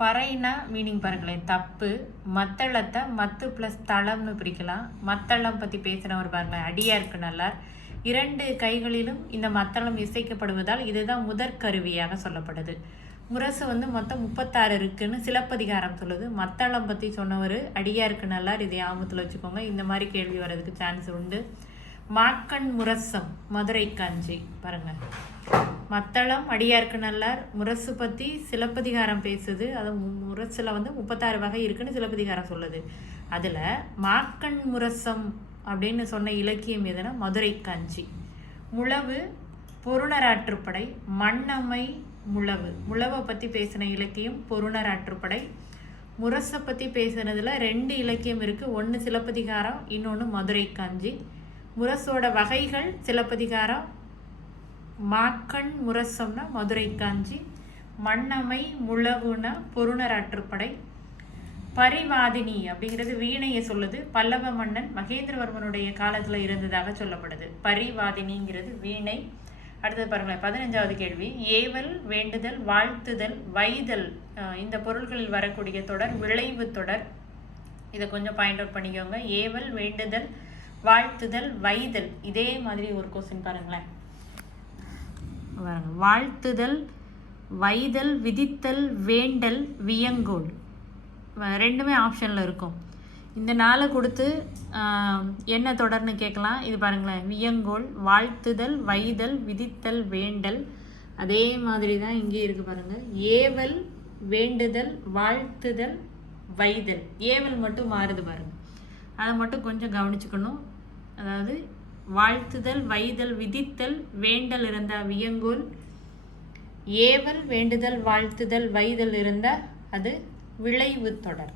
பறைனா meaning பாருங்களேன், தப்பு. மத்தளத்தை மத்து ப்ளஸ் தளம்னு பிரிக்கலாம். மத்தளம் பற்றி பேசுகிறவர் பாருங்களேன், அடியாருக்கு நல்லார். 2 கைகளிலும் இந்த மத்தளம் இசைக்கப்படுவதால் இதுதான் முதற்கருவியாக சொல்லப்படுது. முரசு மொத்தம் 36 இருக்குன்னு சிலப்பதிகாரம் சொல்லுது. மத்தளம் பற்றி சொன்னவர் அடியாருக்கு நல்லார். இதை ஆமத்தில் வச்சுக்கோங்க. இந்த மாதிரி கேள்வி வர்றதுக்கு சான்ஸ் உண்டு. மாக்கண் முரசம் மதுரை காஞ்சி பாருங்கள். மத்தளம் அடியாருக்கு நல்லார். முரசு பற்றி சிலப்பதிகாரம் பேசுது. அது முரசில் 36 வகை இருக்குன்னு சிலப்பதிகாரம் சொல்லுது. அதில் மாக்கண் முரசம் அப்படின்னு சொன்ன இலக்கியம் எதுனா மதுரை காஞ்சி. முழவு பொருணராற்றுப்படை. மண்ணமை முழவு. முழவை பற்றி பேசின இலக்கியம் பொருணராற்றுப்படை. முரசை பற்றி பேசுனதில் 2 இலக்கியம் இருக்குது. ஒன்று சிலப்பதிகாரம், இன்னொன்று மதுரை காஞ்சி. முரசோட வகைகள் சிலப்பதிகாரம். மாக்கண் முரசம்னா மதுரை காஞ்சி. மண்ணமை முழவுனா பொருணராற்றுப்படை. பரிவாதினி அப்படிங்கிறது வீணையை சொல்லுது. பல்லவ மன்னன் மகேந்திரவர்மனுடைய காலத்தில் இருந்ததாக சொல்லப்படுது. பரிவாதினிங்கிறது வீணை. அடுத்தது பாருங்களேன், 15வது கேள்வி. ஏவல், வேண்டுதல், வாழ்த்துதல், வைதல் இந்த பொருள்களில் வரக்கூடிய தொடர் விளைவு தொடர். இதை கொஞ்சம் பாயிண்ட் அவுட் பண்ணிக்கோங்க. ஏவல், வேண்டுதல், வாழ்த்துதல், வைதல். இதே மாதிரி ஒரு கொஸ்டின் பாருங்களேன். வாழ்த்துதல், வைதல், விதித்தல், வேண்டல், வியங்கோல். 2மே ஆப்ஷனில் இருக்கும். இந்த 4 கொடுத்து என்ன தொடர்னு கேட்கலாம். இது பாருங்களேன், வியங்கோல், வாழ்த்துதல், வைதல், விதித்தல், வேண்டல். அதே மாதிரி தான் இங்கே இருக்குது பாருங்கள். ஏவல், வேண்டுதல், வாழ்த்துதல், வைதல். ஏவல் மட்டும் மாறுது பாருங்கள். அதை மட்டும் கொஞ்சம் கவனிச்சுக்கணும். அதாவது வாழ்த்துதல், வைதல், விதித்தல், வேண்டல் இருந்தால் வியங்கோல். ஏவல், வேண்டுதல், வாழ்த்துதல், வைதல் இருந்தால் அது விளைவு தொடர்.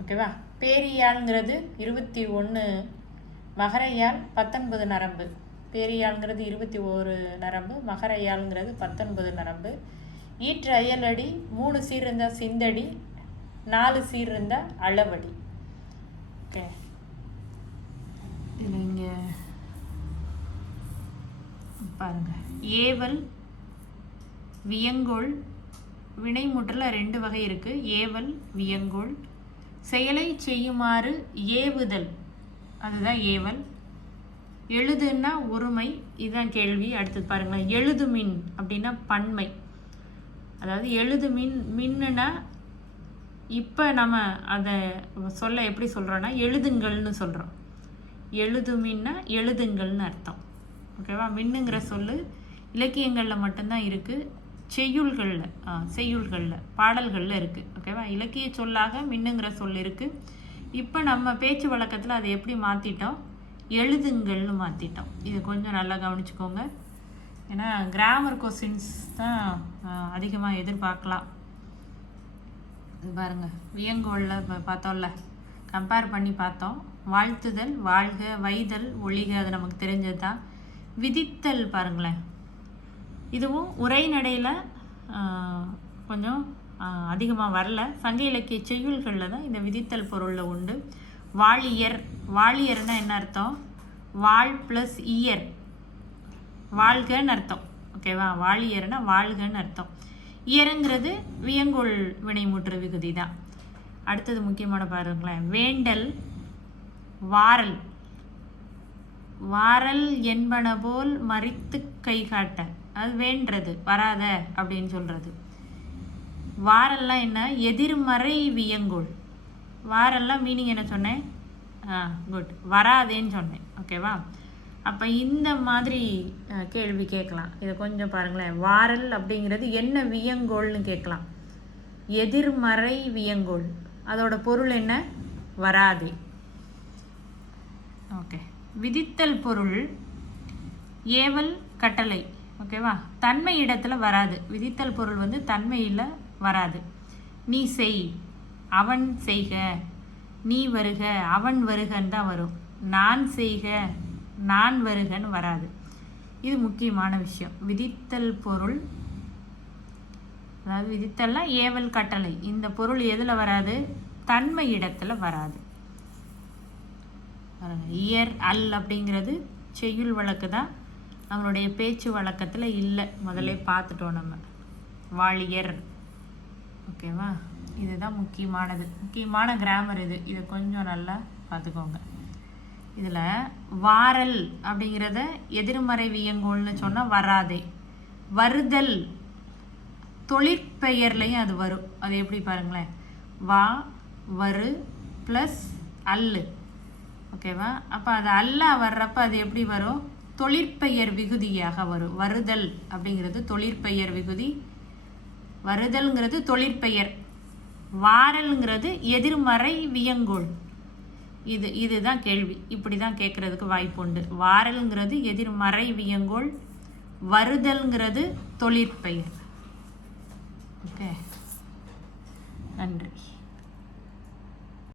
ஓகேவா? பேரியாழ்ங்கிறது 21 மகரையாழ் 19 நரம்பு. பேரியாழ்ங்கிறது 21 நரம்பு, மகரையாழ்ங்கிறது 19 நரம்பு. ஈற்று அயலடி 3 சீர் இருந்தால் சிந்தடி, 4 சீர் இருந்தால் அளவடி. ஓகே, இதில் இங்கே பாருங்க. ஏவல், வியங்கோல். வினைமுற்றில் 2 வகை இருக்குது. ஏவல், வியங்கோல். செயலை செய்யுமாறு ஏவுதல், அதுதான் ஏவல். எழுதுன்னா ஒருமை, இதுதான் கேள்வி. அடுத்தது பாருங்களேன், எழுதுமின் அப்படின்னா பன்மை. அதாவது எழுதுமின், மின்னுனா இப்போ நம்ம அதை சொல்ல எப்படி சொல்கிறோன்னா எழுதுங்கள்னு சொல்கிறோம். எழுதுமின்னா எழுதுங்கள்னு அர்த்தம். ஓகேவா? மின்னுங்கிற சொல்லு இலக்கியங்களில் மட்டும்தான் இருக்குது. செய்யுள்களில் பாடல்களில் இருக்குது. ஓகேவா? இலக்கிய சொல்லாக மின்னுங்கிற சொல் இருக்குது. இப்போ நம்ம பேச்சு வழக்கத்தில் அதை எப்படி மாற்றிட்டோம்? எழுதுங்கள்னு மாற்றிட்டோம். இது கொஞ்சம் நல்லா கவனிச்சுக்கோங்க. ஏன்னா கிராமர் கொஸ்டின்ஸ் தான் அதிகமாக எதிர்பார்க்கலாம். இது பாருங்கள், வியங்கோளில் பார்த்தோம்ல, கம்பேர் பண்ணி பார்த்தோம். வாழ்த்துதல், வாழ்க, வைதல், ஒழிக, அது நமக்கு தெரிஞ்சது தான். விதித்தல் பாருங்களேன், இதுவும் உரைநடையில் கொஞ்சம் அதிகமாக வரல. சங்க இலக்கிய செய்யுள்களில் தான் இந்த விதித்தல் பொருளில் உண்டு. வாழியர், வாழியர்னா என்ன அர்த்தம்? வாழ் ப்ளஸ் இயர், வாழ்கன்னு அர்த்தம். ஓகேவா? வாழியர்னா வாழ்கன்னு அர்த்தம். இயருங்கிறது வியங்கோல் வினைமுற்று விகுதி தான். அடுத்தது முக்கியமான பாருங்களேன், வேண்டல், வாரல். வாரல் என்பன போல் மறித்து கை காட்ட, அது வேண்டது, வராத அப்படின்னு சொல்கிறது. வாரல்லாம் என்ன? எதிர்மறை வியங்கோல். வாரல்லாம் மீனிங் என்ன சொன்னேன்? குட், வராதேன்னு சொன்னேன். ஓகேவா? அப்போ இந்த மாதிரி கேள்வி கேட்கலாம். இதை கொஞ்சம் பாருங்களேன். வாரல் அப்படிங்கிறது என்ன வியங்கோல்னு கேட்கலாம். எதிர்மறை வியங்கோல், அதோட பொருள் என்ன? வராதே. ஓகே. விதித்தல் பொருள் ஏவல், கட்டளை. ஓகேவா? தன்மை இடத்துல வராது. விதித்தல் பொருள் தன்மையில் வராது. நீ செய், அவன் செய்க, நீ வருக, அவன் வருகன்னு தான் வரும். நான் செய்க, நான் வருகன்னு வராது. இது முக்கியமான விஷயம். விதித்தல் பொருள், அதாவது விதித்தல்னா ஏவல், கட்டளை, இந்த பொருள் எதில் வராது? தன்மை இடத்துல வராது. இயர், அல் அப்படிங்கிறது செய்யுள் வழக்கு தான், நம்மளுடைய பேச்சு வழக்கத்தில் இல்லை. முதல்ல பார்த்துட்டோம் நம்ம. வாழியர், ஓகேவா? இதுதான் முக்கியமான கிராமர் இது. இதை கொஞ்சம் நல்லா பார்த்துக்கோங்க. இதில் வாரல் அப்படிங்கிறத எதிர்மறை வியங்கோல்னு சொன்னால் வராதே. வருதல் தொழிற்பெயர்லையும் அது வரும். அது எப்படி பாருங்களேன், வா வரு ப்ளஸ் அல்லு. ஓகேவா? அப்போ அது அல்லா வர்றப்ப அது எப்படி வரும்? தொழிற்பெயர் விகுதியாக வரும். வருதல் அப்படிங்கிறது தொழிற்பெயர் விகுதி, வருதல்ங்கிறது தொழிற்பெயர், வாரல்ங்கிறது எதிர்மறை வியங்கோல். இதுதான் கேள்வி. இப்படி தான் கேட்குறதுக்கு வாய்ப்பு உண்டு. வாரல்ங்கிறது எதிர்மறை வியங்கோல், வருதல்ங்கிறது தொழிற்பெயர். ஓகே, நன்றி.